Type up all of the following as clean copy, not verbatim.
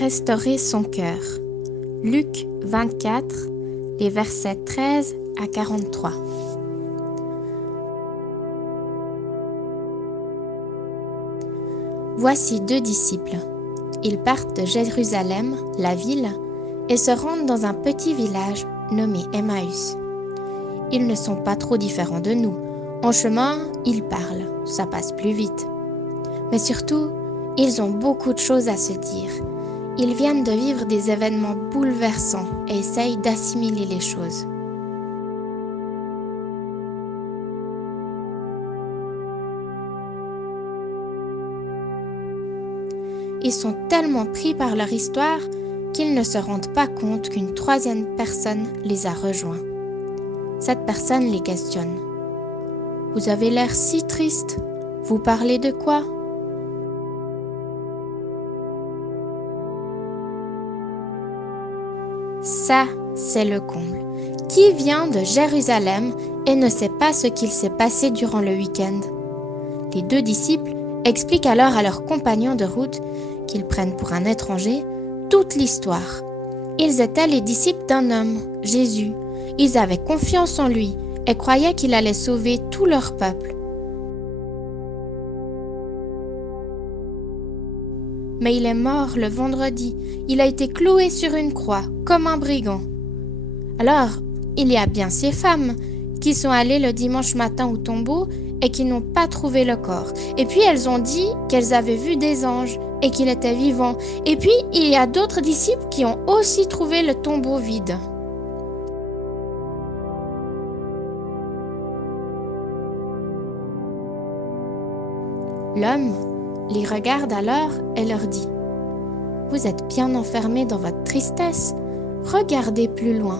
restaurer son cœur. Luc 24, les versets 13 à 43. Voici 2 disciples. Ils partent de Jérusalem, la ville, et se rendent dans un petit village nommé Emmaüs. Ils ne sont pas trop différents de nous. En chemin, ils parlent, ça passe plus vite. Mais surtout, ils ont beaucoup de choses à se dire. Ils viennent de vivre des événements bouleversants et essayent d'assimiler les choses. Ils sont tellement pris par leur histoire qu'ils ne se rendent pas compte qu'une 3e personne les a rejoints. Cette personne les questionne. « Vous avez l'air si triste. Vous parlez de quoi ?» Ça, c'est le comble. Qui vient de Jérusalem et ne sait pas ce qu'il s'est passé durant le week-end? Les 2 disciples expliquent alors à leurs compagnons de route, qu'ils prennent pour un étranger, toute l'histoire. Ils étaient les disciples d'un homme, Jésus. Ils avaient confiance en lui et croyaient qu'il allait sauver tout leur peuple. Mais il est mort le vendredi. Il a été cloué sur une croix, comme un brigand. Alors, il y a bien ces femmes qui sont allées le dimanche matin au tombeau et qui n'ont pas trouvé le corps. Et puis elles ont dit qu'elles avaient vu des anges et qu'il était vivant. Et puis il y a d'autres disciples qui ont aussi trouvé le tombeau vide. L'homme les regarde alors et leur dit : « Vous êtes bien enfermés dans votre tristesse, regardez plus loin. »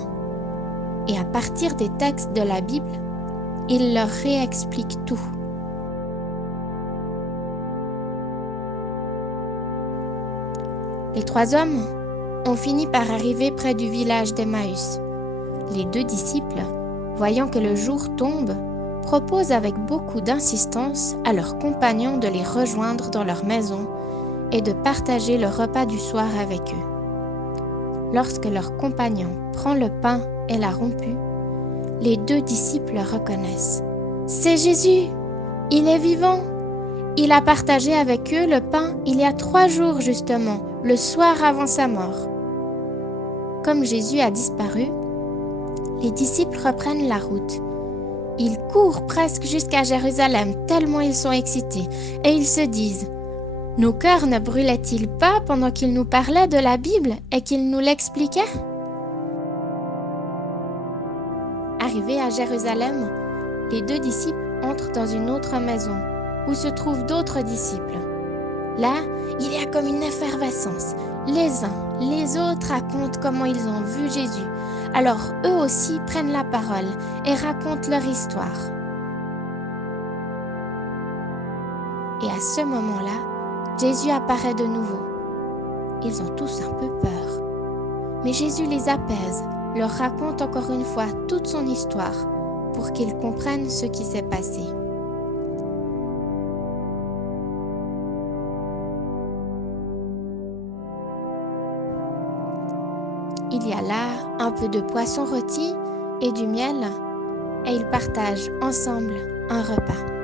Et à partir des textes de la Bible, il leur réexplique tout. Les 3 hommes ont fini par arriver près du village d'Emmaüs. Les 2 disciples, voyant que le jour tombe, proposent avec beaucoup d'insistance à leurs compagnons de les rejoindre dans leur maison et de partager le repas du soir avec eux. Lorsque leur compagnon prend le pain et l'a rompu, les 2 disciples reconnaissent. C'est Jésus! Il est vivant! Il a partagé avec eux le pain il y a 3 jours justement, le soir avant sa mort. Comme Jésus a disparu, les disciples reprennent la route. Ils courent presque jusqu'à Jérusalem tellement ils sont excités et ils se disent : nos cœurs ne brûlaient-ils pas pendant qu'il nous parlait de la Bible et qu'il nous l'expliquait ? Arrivés à Jérusalem, les 2 disciples entrent dans une autre maison où se trouvent d'autres disciples. Là, il y a comme une effervescence. Les uns, les autres racontent comment ils ont vu Jésus. Alors eux aussi prennent la parole et racontent leur histoire. Et à ce moment-là, Jésus apparaît de nouveau. Ils ont tous un peu peur. Mais Jésus les apaise, leur raconte encore une fois toute son histoire pour qu'ils comprennent ce qui s'est passé. Il y a là un peu de poisson rôti et du miel et ils partagent ensemble un repas.